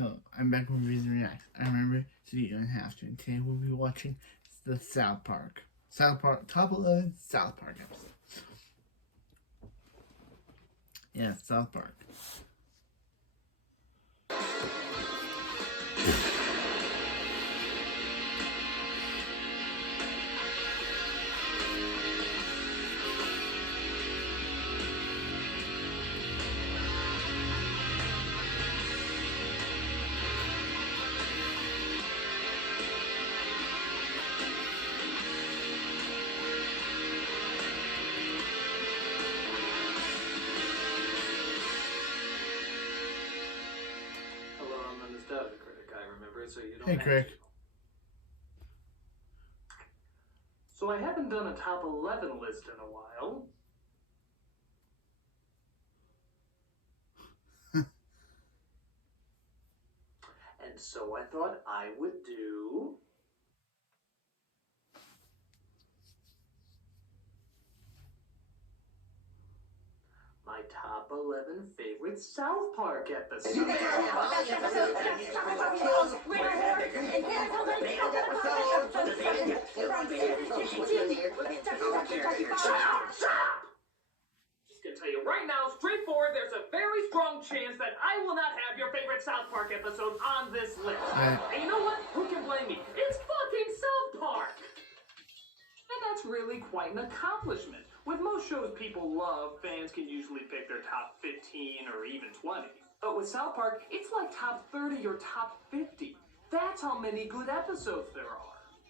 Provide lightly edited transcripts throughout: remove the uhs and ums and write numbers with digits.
Hello, I'm back with Reason Reacts. I remember, so you don't have to. And today we'll be watching the South Park. Top 11 South Park episode. Yeah, South Park. Critic, I remember, so you don't Hey, have Crick. to. So I haven't done a top 11 list in a while. And so I thought I would do my top 11 favorite South Park episodes. Just gonna tell you right now, straightforward, there's a very strong chance that I will not have your favorite South Park episode on this list. And you know what? Who can blame me? It's fucking South Park! And that's really quite an accomplishment. With most shows people love, fans can usually pick their top 15 or even 20. But with South Park, it's like top 30 or top 50. That's how many good episodes there are.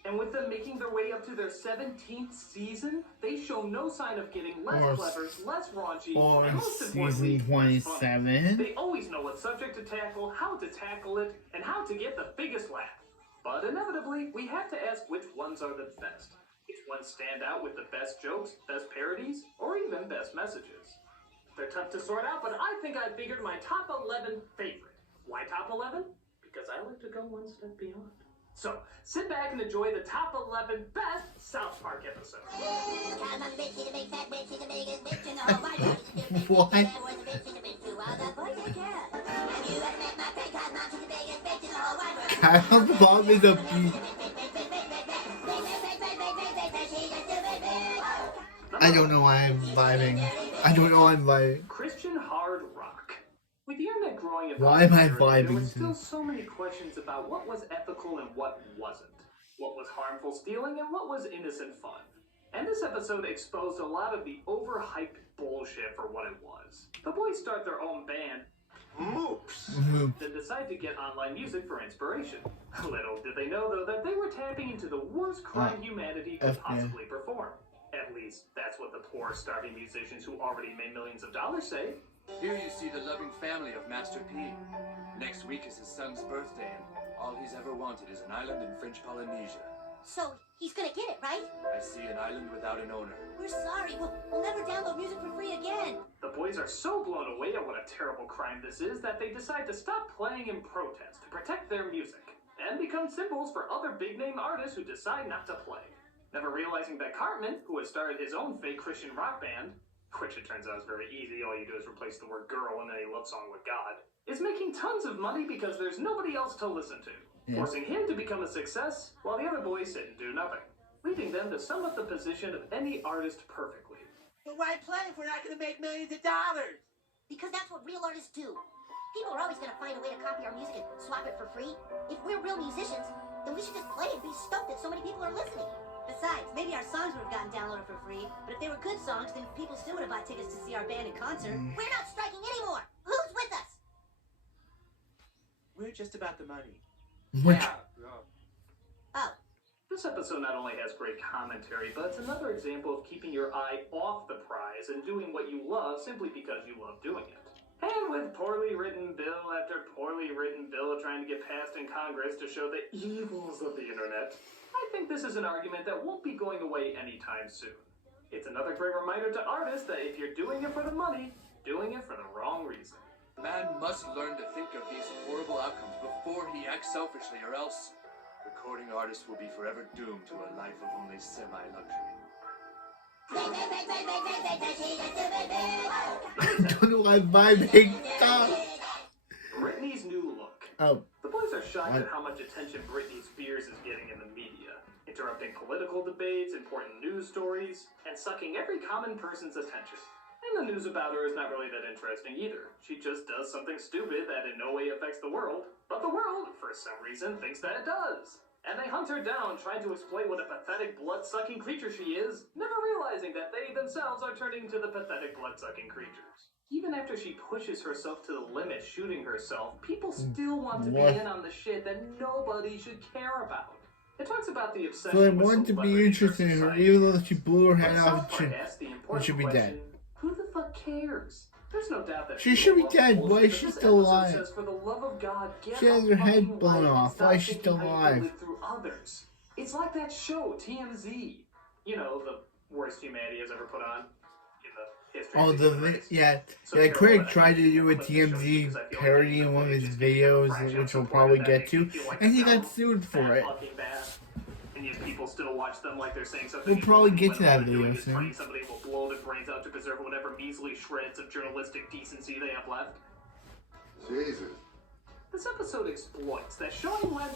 And with them making their way up to their 17th season, they show no sign of getting less clever, less raunchy, and most importantly, season 27. They always know what subject to tackle, how to tackle it, and how to get the biggest laugh. But inevitably, we have to ask which ones are the best. Which ones stand out with the best jokes, best parodies, or even best messages. They're tough to sort out, but I think I figured my top 11 favorite. Why top 11? Because I like to go one step beyond. So, sit back and enjoy the top 11 best South Park episodes. What? Kyle Bob is a beat. I don't know why I'm vibing. Christian hard rock. With the internet growing, Why am I there vibing? were still so many questions about what was ethical and what wasn't. What was harmful stealing and what was innocent fun. And this episode exposed a lot of the overhyped bullshit for what it was. The boys start their own band, Moops, then decide to get online music for inspiration. Little did they know, though, that they were tapping into the worst crime humanity could possibly perform. At least, that's what the poor, starving musicians who already made millions of dollars say. Here you see the loving family of Master P. Next week is his son's birthday, and all he's ever wanted is an island in French Polynesia. So, he's gonna get it, right? I see an island without an owner. We're sorry, we'll never download music for free again. The boys are so blown away at what a terrible crime this is that they decide to stop playing in protest to protect their music, and become symbols for other big-name artists who decide not to play. Never realizing that Cartman, who has started his own fake Christian rock band, which it turns out is very easy, all you do is replace the word girl in any love song with God, is making tons of money because there's nobody else to listen to, forcing him to become a success while the other boys sit and do nothing, leaving them to sum up the position of any artist perfectly. But why play if we're not going to make millions of dollars? Because that's what real artists do. People are always gonna find a way to copy our music and swap it for free. If we're real musicians, then we should just play and be stoked that so many people are listening. Besides, maybe our songs would have gotten downloaded for free, but if they were good songs, then people still would have bought tickets to see our band in concert. We're not striking anymore. Who's with us? We're just about the money. Oh. This episode not only has great commentary, but it's another example of keeping your eye off the prize and doing what you love simply because you love doing it. And with poorly written bill after poorly written bill trying to get passed in Congress to show the evils of the internet, I think this is an argument that won't be going away anytime soon. It's another great reminder to artists that if you're doing it for the money, doing it for the wrong reason. Man must learn to think of these horrible outcomes before he acts selfishly, or else recording artists will be forever doomed to a life of only semi-luxury. I don't know why I'm vibing. Stop. Britney's new look. Oh. The boys are shocked What? at how much attention Britney Spears is getting in the media, interrupting political debates, important news stories, and sucking every common person's attention. And the news about her is not really that interesting either. She just does something stupid that in no way affects the world, but the world, for some reason, thinks that it does. And they hunt her down, trying to explain what a pathetic blood-sucking creature she is, never realizing that they themselves are turning into the pathetic blood-sucking creatures. Even after she pushes herself to the limit, shooting herself, people still want to be in on the shit that nobody should care about. It talks about the obsession So I with want to be celebrity interested in her, society. even though she blew her head But off. South Park asks the She important should be question, dead. who the fuck cares? There's no doubt that She people should be love dead. bullshit, Why is but she this still episode alive? says, for the love of God, get She has a her head fucking blown life and off. stop Why is she thinking still how you can alive? live through others. It's like that show, TMZ. You know, the worst humanity has ever put on in the history Oh, of the human race. So the terrible critic that I tried to can't do a clip the show TMZ because I feel like parody the in one of his footage is getting a videos, fraction which of we'll support probably that get makes me to, feel like and he so got sued for that it. fucking bad. And yet people still watch them like they're saying something. We'll probably important get to when all that they're doing video is soon. praying somebody will blow their brains out to preserve whatever measly shreds of journalistic decency they have left. Jesus. This episode exploits that showing when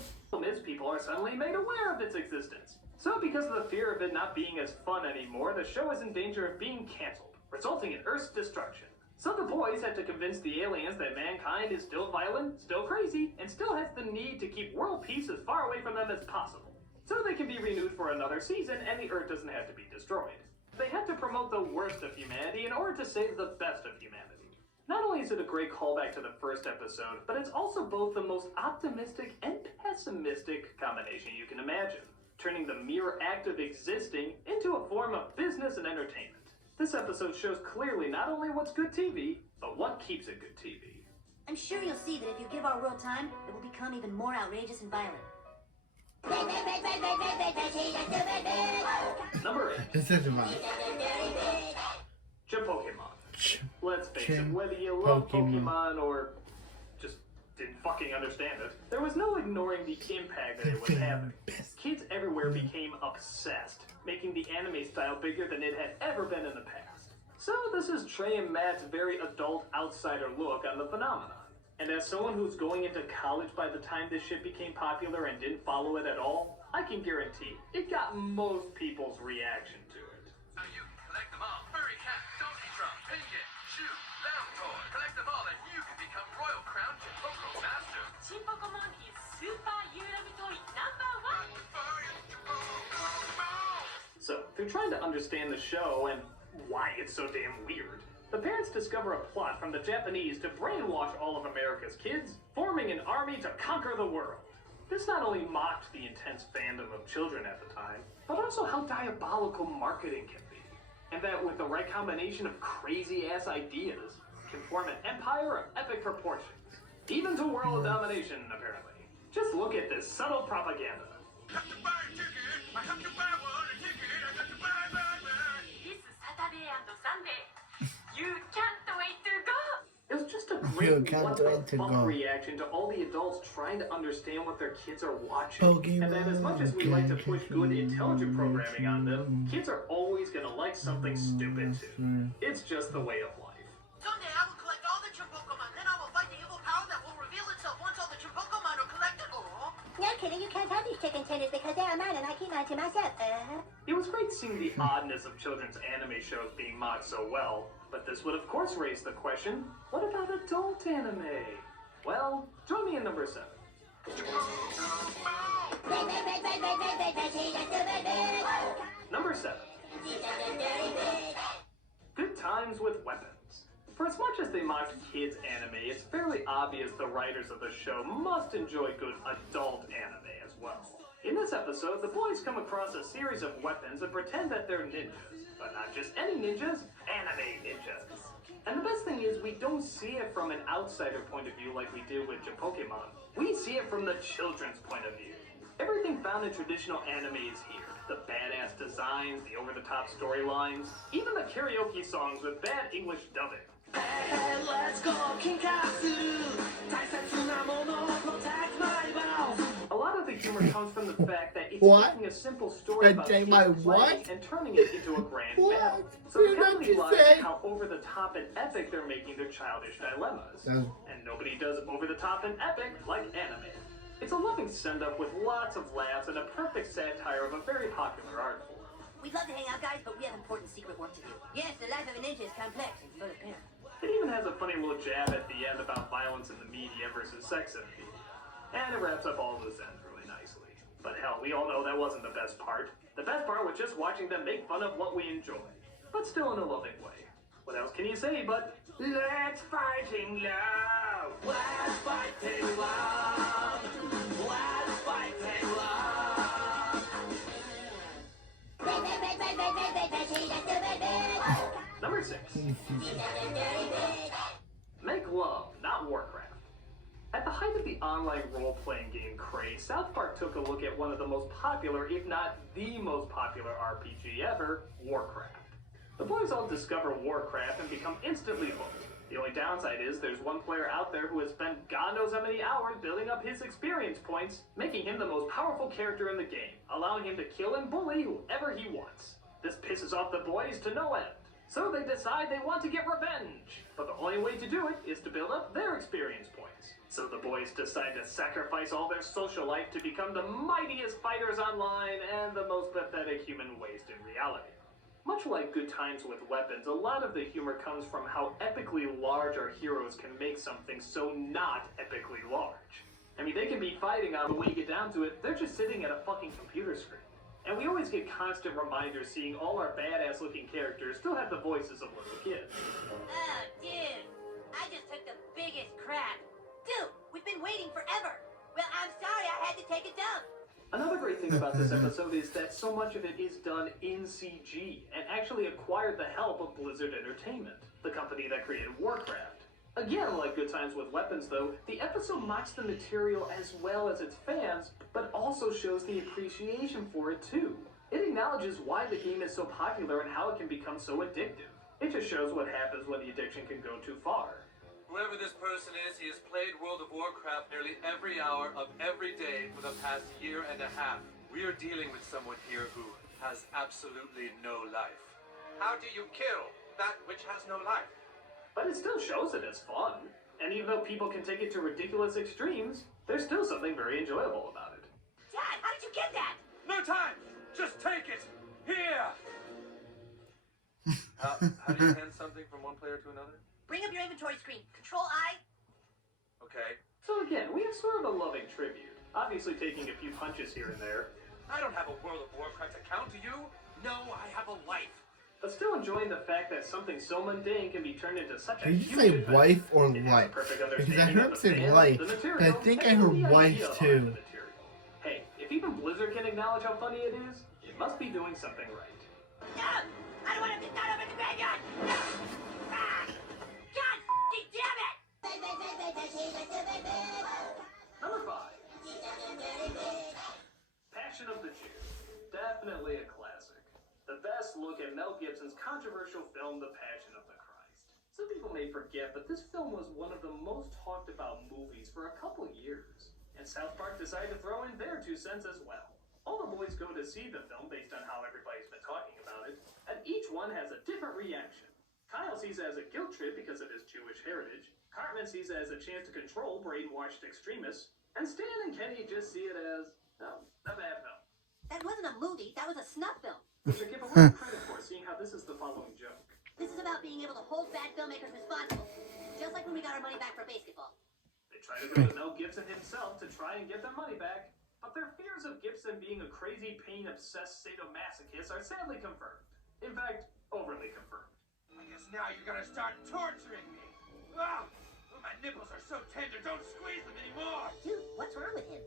people are suddenly made aware of its existence. So because of the fear of it not being as fun anymore, the show is in danger of being cancelled, resulting in Earth's destruction. So the boys had to convince the aliens that mankind is still violent, still crazy, and still has the need to keep world peace as far away from them as possible. So they can be renewed for another season and the Earth doesn't have to be destroyed. They had to promote the worst of humanity in order to save the best of humanity. Not only is it a great callback to the first episode, but it's also both the most optimistic and pessimistic combination you can imagine, turning the mere act of existing into a form of business and entertainment. This episode shows clearly not only what's good TV, but what keeps it good TV. I'm sure you'll see that if you give our world time, it will become even more outrageous and violent. Number 8. This is about Pokemon. Let's face it, whether you love Pokemon. Pokemon or just didn't fucking understand it, there was no ignoring the impact that it was having. Kids everywhere became obsessed, making the anime style bigger than it had ever been in the past. So this is Trey and Matt's very adult outsider look on the phenomenon. And as someone who's going into college by the time this shit became popular and didn't follow it at all, I can guarantee it got most people's reaction to it. So you can collect them all. Furry cat, donkey drum, penguin, shoe, lounge toy. Collect them all and you can become Royal Crown Chipoco Master. 新ポコモンキースーパーユーラムトイナンバーワン So, through trying to understand the show and why it's so damn weird, the parents discover a plot from the Japanese to brainwash all of America's kids, forming an army to conquer the world. This not only mocked the intense fandom of children at the time, but also how diabolical marketing can be. And that with the right combination of crazy-ass ideas, can form an empire of epic proportions. Even to world domination, apparently. Just look at this subtle propaganda. Have to buy a ticket. I have to buy one a ticket. I have to buy. This Saturday and Sunday. You can't wait to go. It was just a You great can't what wait the to fuck go. reaction to all the adults trying to understand what their kids are watching. Pokemon, And that as much as we like to push good, intelligent programming on them, kids are always gonna like something stupid too. It's just the way of life. Someday I will collect all the Chimpokemon. Then I will fight the evil power that will reveal itself once all the Chimpokemon are collected. Oh. No kidding, you can't have these chicken tenders because they are mine and I keep mine to myself. It was great seeing the oddness of children's anime shows being mocked so well, but this would of course raise the question, what about adult anime? Well, join me in number 7. Number 7. Good Times with Weapons. For as much as they mocked kids' anime, it's fairly obvious the writers of the show must enjoy good adult anime as well. In this episode, the boys come across a series of weapons and pretend that they're ninjas. But not just any ninjas, anime ninjas. And the best thing is, we don't see it from an outsider point of view like we do with Pokemon. We see it from the children's point of view. Everything found in traditional anime is here. The badass designs, the over-the-top storylines, even the karaoke songs with bad English dubbing. Hey, let's go, Kinkatsu. Taisetsu na mono, protect my vows. A lot of the humor comes from the fact that it's What? taking a simple story about Say kids my playing what? and turning it into a grand What? battle. So What the did I comedy just lies say? in how over the top and epic they're making their childish dilemmas. Oh. And nobody does over the top and epic like anime. It's a loving send-up with lots of laughs and a perfect satire of a very popular art form. We'd love to hang out, guys, but we have important secret work to do. Yes, the life of a ninja is complex and full of peril. It even has a funny little jab at the end about violence in the media versus sex in the media. And it wraps up all those ends really nicely. But hell, we all know that wasn't the best part. The best part was just watching them make fun of what we enjoy. But still in a loving way. What else can you say but, let's fighting love! Let's fighting love! Let's fighting love! Number 6. Make love, not Warcraft. At the height of the online role-playing game craze, South Park took a look at one of the most popular, if not the most popular RPG ever, Warcraft. The boys all discover Warcraft and become instantly hooked. The only downside is there's one player out there who has spent God knows how many hours building up his experience points, making him the most powerful character in the game, allowing him to kill and bully whoever he wants. This pisses off the boys to no end. So they decide they want to get revenge. But the only way to do it is to build up their experience points. So the boys decide to sacrifice all their social life to become the mightiest fighters online and the most pathetic human waste in reality. Much like Good Times with Weapons, a lot of the humor comes from how epically large our heroes can make something so not epically large. I mean, they can be fighting on, but when you get down to it, they're just sitting at a fucking computer screen. And we always get constant reminders seeing all our badass looking characters still have the voices of little kids. Oh, dude. I just took the biggest crap. Dude, we've been waiting forever. Well, I'm sorry I had to take a dump. Another great thing about this episode is that so much of it is done in CG and actually acquired the help of Blizzard Entertainment, the company that created Warcraft. Again, like Good Times with Weapons though, the episode mocks the material as well as its fans, but also shows the appreciation for it too. It acknowledges why the game is so popular and how it can become so addictive. It just shows what happens when the addiction can go too far. Whoever this person is, he has played World of Warcraft nearly every hour of every day for the past year and a half. We are dealing with someone here who has absolutely no life. How do you kill that which has no life? But it still shows it as fun. And even though people can take it to ridiculous extremes, there's still something very enjoyable about it. Dad, how did you get that? No time! Just take it! Here! How do you hand something from one player to another? Bring up your inventory screen. Control-I. Okay. So again, we have sort of a loving tribute. Obviously taking a few punches here and there, I don't have a World of Warcraft account, do you? No, I have a life. but still enjoying the fact that something so mundane can be turned into such a Did you huge say event. wife or It has a life? perfect Because I understanding heard of say the fans, life, the but I material, think I and heard the wife idea behind too. the material. Hey, if even Blizzard can acknowledge how funny it is, it must be doing something right. No! I don't want him to start over the graveyard! No! Ah! God f***ing damn it! Number 5. Passion of the Jew. Definitely a classic. The best look at Mel Gibson's controversial film, The Passion of the Christ. Some people may forget, but this film was one of the most talked about movies for a couple years. And South Park decided to throw in their 2 cents as well. All the boys go to see the film based on how everybody's been talking about it, and each one has a different reaction. Kyle sees it as a guilt trip because of his Jewish heritage, Cartman sees it as a chance to control brainwashed extremists, and Stan and Kenny just see it as, oh, a bad film. That wasn't a movie, that was a snuff film. Which I give a lot of credit for, seeing how this is the following joke. This is about being able to hold bad filmmakers responsible. Just like when we got our money back for basketball. They try to go to Mel Gibson himself to try and get their money back, but their fears of Gibson being a crazy, pain-obsessed sadomasochist are sadly confirmed. In fact, overly confirmed. I guess now you're gonna start torturing me. Ah! My nipples are so tender, don't squeeze them anymore! Dude, what's wrong with him?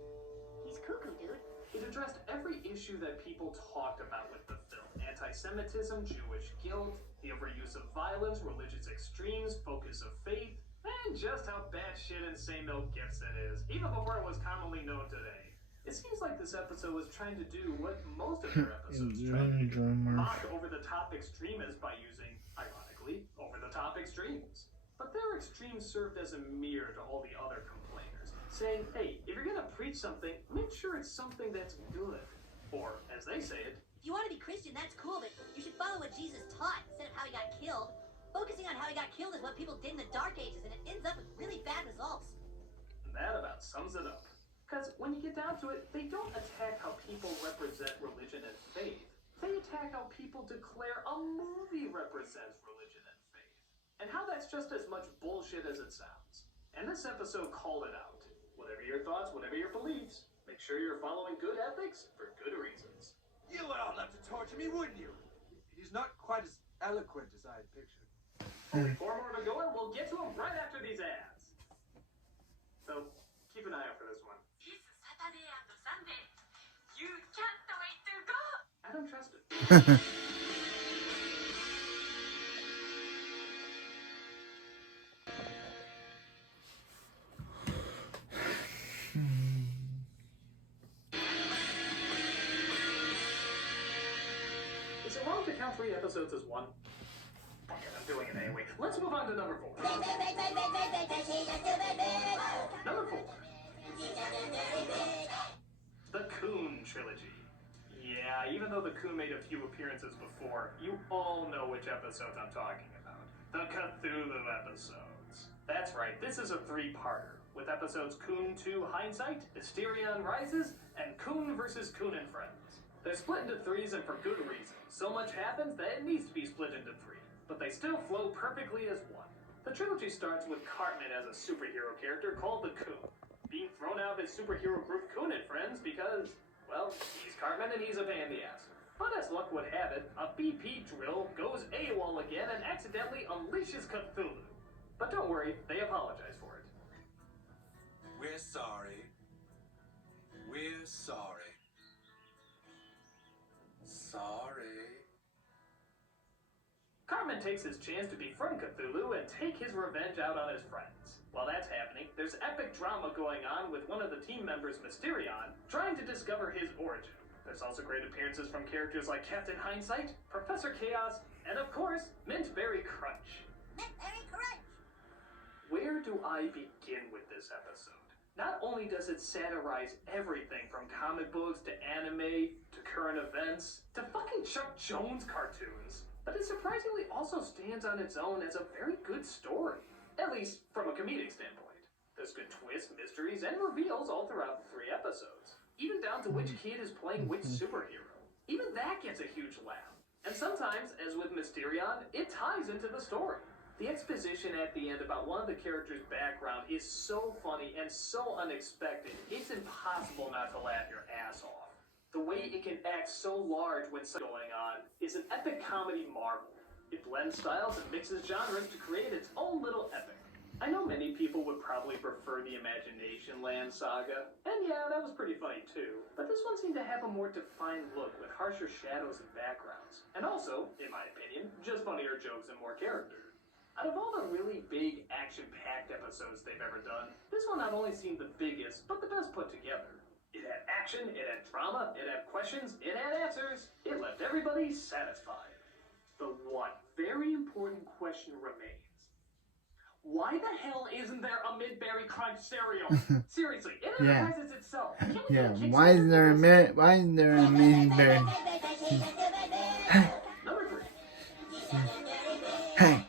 He's cuckoo, dude. It addressed every issue that people talked about with the film. Anti-Semitism, Jewish guilt, the overuse of violence, religious extremes, focus of faith, and just how batshit insane Mel Gibson is, even before it was commonly known today. It seems like this episode was trying to do what most of their episodes try to do. Mock over-the-top extremists by using, ironically, over-the-top extremes. But their extremes served as a mirror to all the other complainers, saying, hey, if you're gonna preach something, make sure it's something that's good. Or, as they say it, If you want to be Christian, that's cool, but you should follow what Jesus taught instead of how he got killed. Focusing on how he got killed is what people did in the Dark Ages, and it ends up with really bad results. that about sums it up. Because when you get down to it, they don't attack how people represent religion and faith. They attack how people declare a movie represents religion and faith. And how that's just as much bullshit as it sounds. And this episode called it out. Whatever your thoughts, whatever your beliefs, make sure you're following good ethics for good reasons. You would all love to torture me, wouldn't you? He's not quite as eloquent as I had pictured. Only 4 more to go, and we'll get to them right after these ads. So, keep an eye out for this one. This Saturday and Sunday. You can't wait to go! I don't trust it. Is it wrong to count 3 episodes as one? Fuck it, I'm doing it anyway. Let's move on to number 4. Number 4. The Coon Trilogy. Yeah, even though the Coon made a few appearances before, you all know which episodes I'm talking about. The Cthulhu episodes. That's right, this is a 3-parter, with episodes Coon 2 Hindsight, Hysterion Rises, and Coon vs. Coon and Friends. They're split into 3s and for good reason. So much happens that it needs to be split into 3, but they still flow perfectly as one. The trilogy starts with Cartman as a superhero character called the Coon, being thrown out of his superhero group Coon and Friends because, well, he's Cartman and he's a pain in the ass. But as luck would have it, a BP drill goes AWOL again and accidentally unleashes Cthulhu. But don't worry, they apologize for it. We're sorry. We're sorry. Sorry. Cartman takes his chance to befriend Cthulhu and take his revenge out on his friends. While that's happening, there's epic drama going on with one of the team members, Mysterion, trying to discover his origin. There's also great appearances from characters like Captain Hindsight, Professor Chaos, and of course, Mintberry Crunch. Mintberry Crunch! Where do I begin with this episode? Not only does it satirize everything from comic books to anime to current events to fucking Chuck Jones cartoons, but it surprisingly also stands on its own as a very good story, at least from a comedic standpoint. There's good twists, mysteries, and reveals all throughout the 3 episodes, even down to which kid is playing which superhero. Even that gets a huge laugh. And sometimes, as with Mysterion, it ties into the story. The exposition at the end about one of the characters' background is so funny and so unexpected, it's impossible not to laugh your ass off. The way it can act so large when something's going on is an epic comedy marvel. It blends styles and mixes genres to create its own little epic. I know many people would probably prefer the Imagination Land saga, and yeah, that was pretty funny too, but this one seemed to have a more defined look with harsher shadows and backgrounds, and also, in my opinion, just funnier jokes and more character. Out of all the really big, action-packed episodes they've ever done, this one not only seemed the biggest, but the best put together. It had action, it had drama, it had questions, it had answers. It left everybody satisfied. The one very important question remains. Why the hell isn't there a Mintberry Crunch cereal? Seriously, it advertises itself. Can't we get a Kickstarter Why isn't there a for this? Mintberry? Number 3. Hey.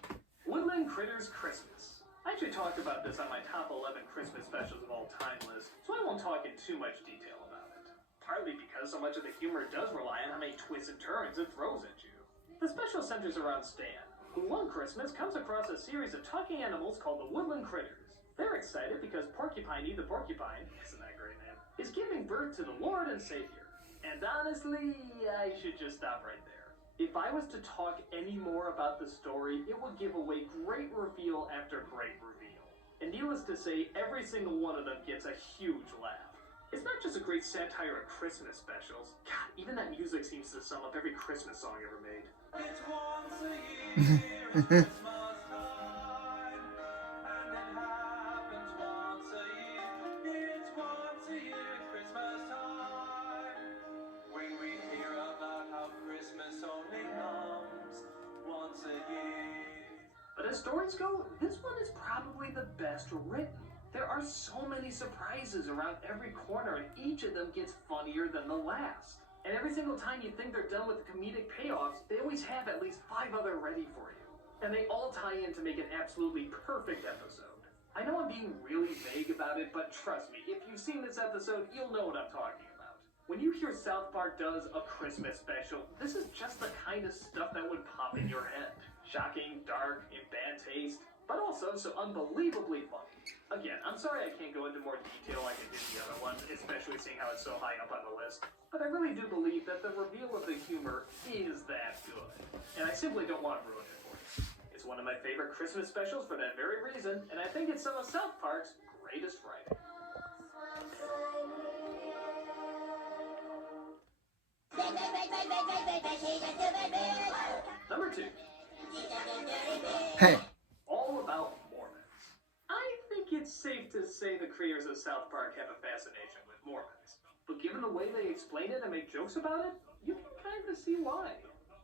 Woodland Critters Christmas. I actually talked about this on my top 11 Christmas specials of all time list, so I won't talk in too much detail about it. Partly because so much of the humor does rely on how many twists and turns it throws at you. The special centers around Stan, who one Christmas comes across a series of talking animals called the Woodland Critters. They're excited because Porcupiney the Porcupine, isn't that a great name, is giving birth to the Lord and Savior. And honestly, I should just stop right there. If I was to talk any more about the story, it would give away great reveal after great reveal. And needless to say, every single one of them gets a huge laugh. It's not just a great satire of Christmas specials. God, even that music seems to sum up every Christmas song ever made. It's once a year, it's Christmas time, and it happens once a year. It's once a year, Christmas time. When we hear about how Christmas only comes once a year. But as stories go, this one is probably the best written. There are so many surprises around every corner, and each of them gets funnier than the last. And every single time you think they're done with the comedic payoffs, they always have at least 5 other ready for you. And they all tie in to make an absolutely perfect episode. I know I'm being really vague about it, but trust me, if you've seen this episode, you'll know what I'm talking about. When you hear South Park does a Christmas special, this is just the kind of stuff that would pop in your head. Shocking, dark, in bad taste, but also so unbelievably funny. Again, I'm sorry I can't go into more detail like I did the other ones, especially seeing how it's so high up on the list, but I really do believe that the reveal of the humor is that good, and I simply don't want to ruin it for you. It's one of my favorite Christmas specials for that very reason, and I think it's some of South Park's greatest writing. Number 2. Hey. All About Mormons. I think it's safe to say the creators of South Park have a fascination with Mormons. But given the way they explain it and make jokes about it, you can kind of see why.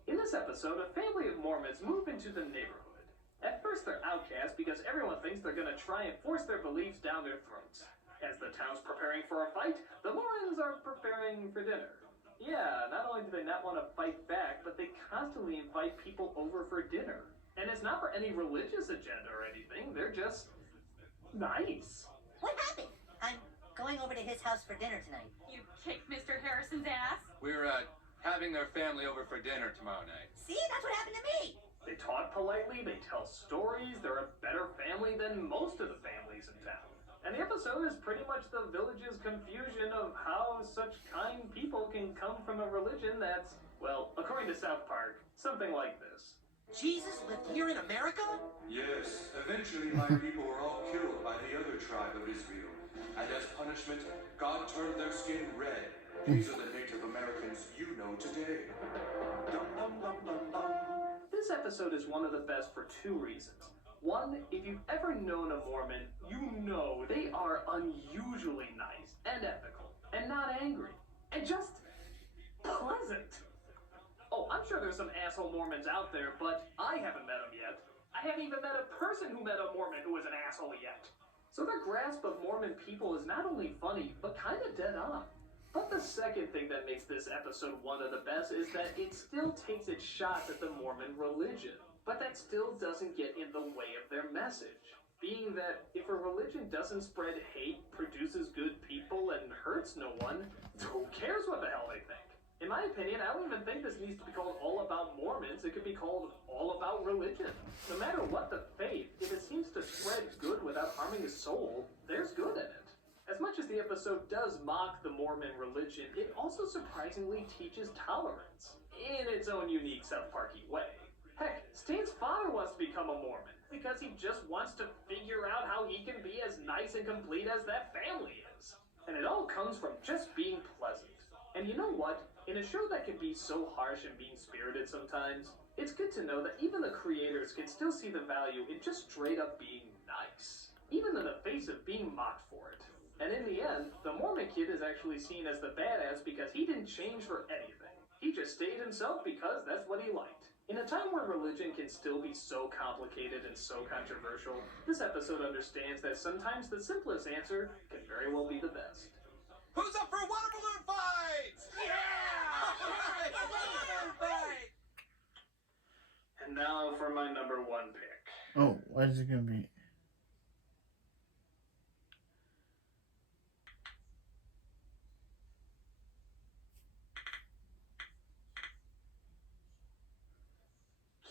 In this episode, a family of Mormons move into the neighborhood. At first, they're outcast because everyone thinks they're going to try and force their beliefs down their throats. As the town's preparing for a fight, the Mormons are preparing for dinner. Yeah, not only do they not want to fight back, but they constantly invite people over for dinner. And it's not for any religious agenda or anything, they're just nice. What happened? I'm going over to his house for dinner tonight. You kicked Mr. Harrison's ass? We're having their family over for dinner tomorrow night. See, that's what happened to me. They talk politely, they tell stories, they're a better family than most of the families in town. And the episode is pretty much the village's confusion of how such kind people can come from a religion that's, well, according to South Park, something like this. Jesus lived here in America? Yes, eventually my people were all killed by the other tribe of Israel. And as punishment, God turned their skin red. These are the Native Americans you know today. Dum, dum, dum, dum, dum. This episode is one of the best for 2 reasons. One, if you've ever known a Mormon, you know they are unusually nice and ethical and not angry and just pleasant. Oh, I'm sure there's some asshole Mormons out there, but I haven't met them yet. I haven't even met a person who met a Mormon who was an asshole yet. So their grasp of Mormon people is not only funny, but kind of dead on. But the second thing that makes this episode one of the best is that it still takes its shots at the Mormon religion. But that still doesn't get in the way of their message. Being that if a religion doesn't spread hate, produces good people, and hurts no one, who cares what the hell they think? In my opinion, I don't even think this needs to be called All About Mormons. It could be called All About Religion. No matter what the faith, if it seems to spread good without harming the soul, there's good in it. As much as the episode does mock the Mormon religion, it also surprisingly teaches tolerance, in its own unique South Parky way. Heck, Stan's father wants to become a Mormon because he just wants to figure out how he can be as nice and complete as that family is. And it all comes from just being pleasant. And you know what? In a show that can be so harsh and mean-spirited sometimes, it's good to know that even the creators can still see the value in just straight up being nice, even in the face of being mocked for it. And in the end, the Mormon kid is actually seen as the badass because he didn't change for anything. He just stayed himself because that's what he liked. In a time where religion can still be so complicated and so controversial, this episode understands that sometimes the simplest answer can very well be the best. Who's up for a water balloon fight? Yeah! Water balloon fight! And now for my number 1 pick. Oh, what is it gonna be?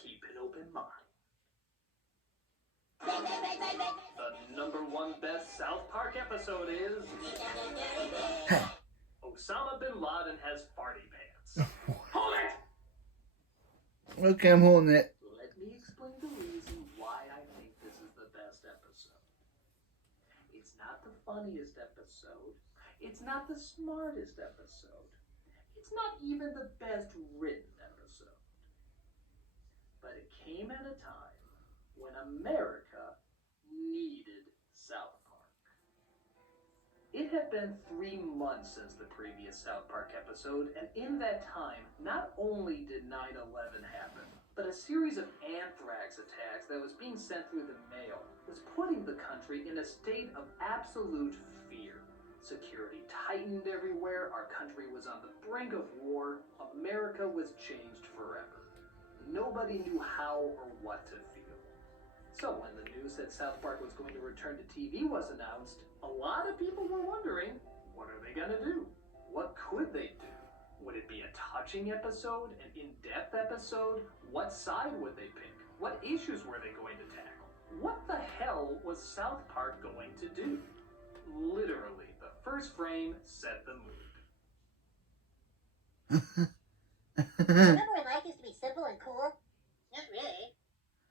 Keep an open mind. The number 1 best South Park episode is Osama bin Laden has farty pants. Hold it! Okay, I'm holding it. Let me explain the reason why I think this is the best episode. It's not the funniest episode. It's not the smartest episode. It's not even the best written episode. But it came at a time when America needed South Park. It had been 3 months since the previous South Park episode, and in that time, not only did 9/11 happen, but a series of anthrax attacks that was being sent through the mail was putting the country in a state of absolute fear. Security tight. heightened everywhere, our country was on the brink of war, America was changed forever. Nobody knew how or what to feel. So when the news that South Park was going to return to TV was announced, a lot of people were wondering, what are they gonna do? What could they do? Would it be a touching episode, an in-depth episode? What side would they pick? What issues were they going to tackle? What the hell was South Park going to do? Literally, the first frame set the mood. Remember when life used to be simple and cool? Not really.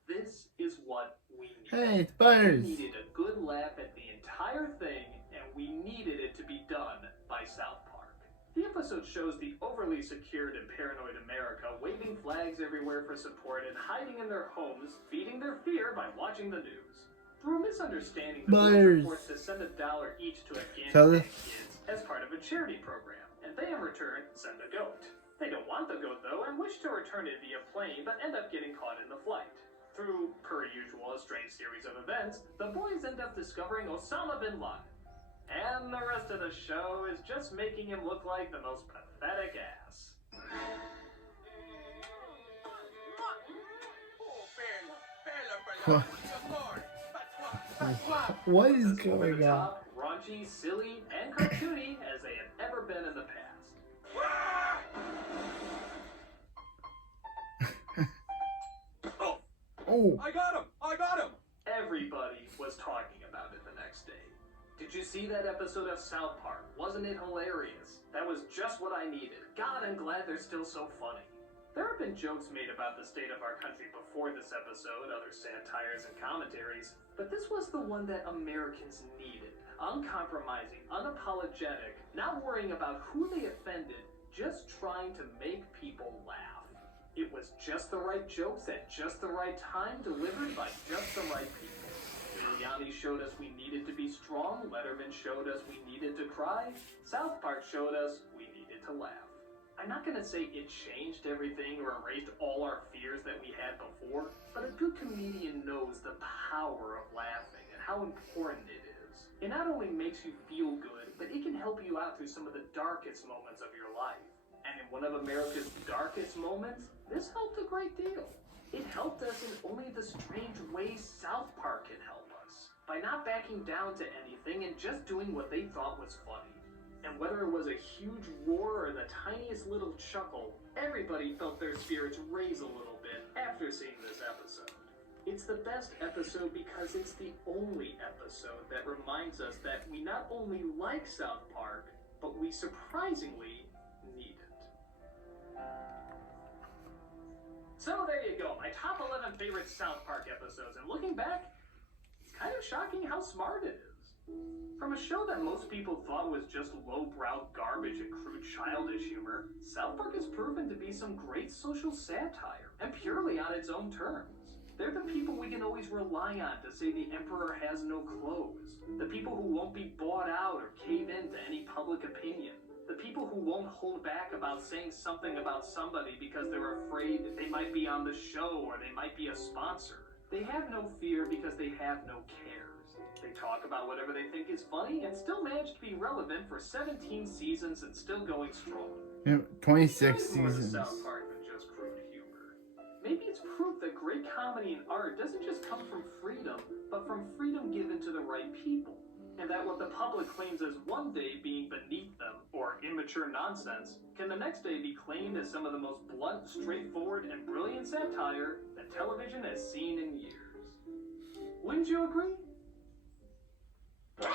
This is what we need. Hey, it's Butters. We needed a good laugh at the entire thing, and we needed it to be done by South Park. The episode shows the overly secured and paranoid America waving flags everywhere for support and hiding in their homes, feeding their fear by watching the news. Through a misunderstanding, the board reports to send $1 each to Afghanistan kids as part of a charity program, and they in return send a goat. They don't want the goat though and wish to return it via plane, but end up getting caught in the flight. Through, per usual, a strange series of events, the boys end up discovering Osama bin Laden. And the rest of the show is just making him look like the most pathetic ass. What is As over going the on? top, raunchy, silly, and cartoony as they have ever been in the past. Oh, I got him! I got him! Everybody was talking about it the next day. Did you see that episode of South Park? Wasn't it hilarious? That was just what I needed. God, I'm glad they're still so funny. There have been jokes made about the state of our country before this episode, other satires and commentaries, but this was the one that Americans needed. Uncompromising, unapologetic, not worrying about who they offended, just trying to make people laugh. It was just the right jokes at just the right time, delivered by just the right people. Giuliani showed us we needed to be strong, Letterman showed us we needed to cry, South Park showed us we needed to laugh. I'm not gonna say it changed everything or erased all our fears that we had before, but a good comedian knows the power of laughing and how important it is. It not only makes you feel good, but it can help you out through some of the darkest moments of your life. And in one of America's darkest moments, this helped a great deal. It helped us in only the strange ways South Park can help us, by not backing down to anything and just doing what they thought was funny. And whether it was a huge roar or the tiniest little chuckle, everybody felt their spirits raise a little bit after seeing this episode. It's the best episode because it's the only episode that reminds us that we not only like South Park, but we surprisingly need it. So there you go, my top 11 favorite South Park episodes, and looking back, it's kind of shocking how smart it is. From a show that most people thought was just low-brow garbage and crude childish humor, South Park has proven to be some great social satire, and purely on its own terms. They're the people we can always rely on to say the emperor has no clothes, the people who won't be bought out or cave in to any public opinion, the people who won't hold back about saying something about somebody because they're afraid that they might be on the show or they might be a sponsor. They have no fear because they have no cares. They talk about whatever they think is funny and still manage to be relevant for 17 seasons and still going strong. Yep, 26 It's more to seasons. South Park than just crude humor. Maybe it's proof that great comedy and art doesn't just come from freedom, but from freedom given to the right people. And that what the public claims as one day being beneath them, or immature nonsense, can the next day be claimed as some of the most blunt, straightforward, and brilliant satire that television has seen in years. Wouldn't you agree? Shut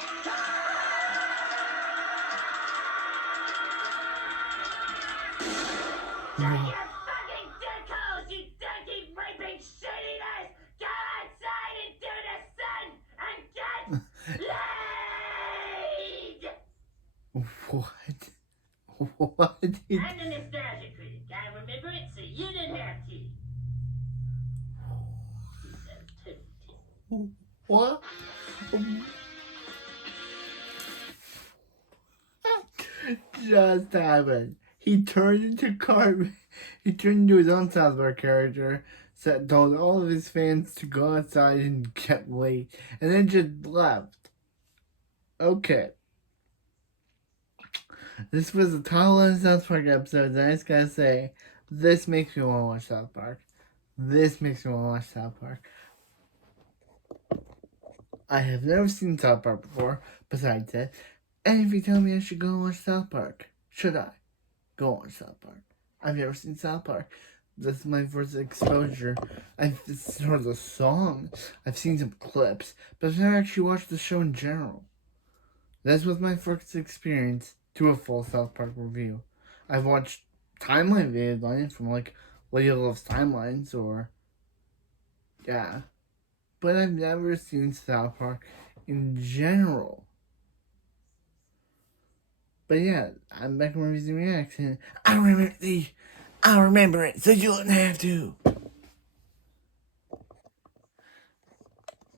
your fucking dickholes, you dirty, raping shittiness! Go outside into the sun and get laid! What? What? I'm the nostalgia critic. I remember it so you didn't have to. What? Just happened. He turned into Cartman. He turned into his own South Park character. Told all of his fans to go outside and get late, and then just left. Okay. This was the top 11 South Park episodes, and I just gotta say, this makes me want to watch South Park. This makes me want to watch South Park. I have never seen South Park before, besides it. And if you tell me I should go and watch South Park, should I go watch South Park? I've never seen South Park. This is my first exposure. I've heard the song. I've seen some clips, but I've never actually watched the show in general. This was my first experience to a full South Park review. I've watched timeline videos from like Lady Loves Timelines or yeah. But I've never seen South Park in general. But yeah, I'm back on Reviews and Reacts, and I remember it, so you don't have to.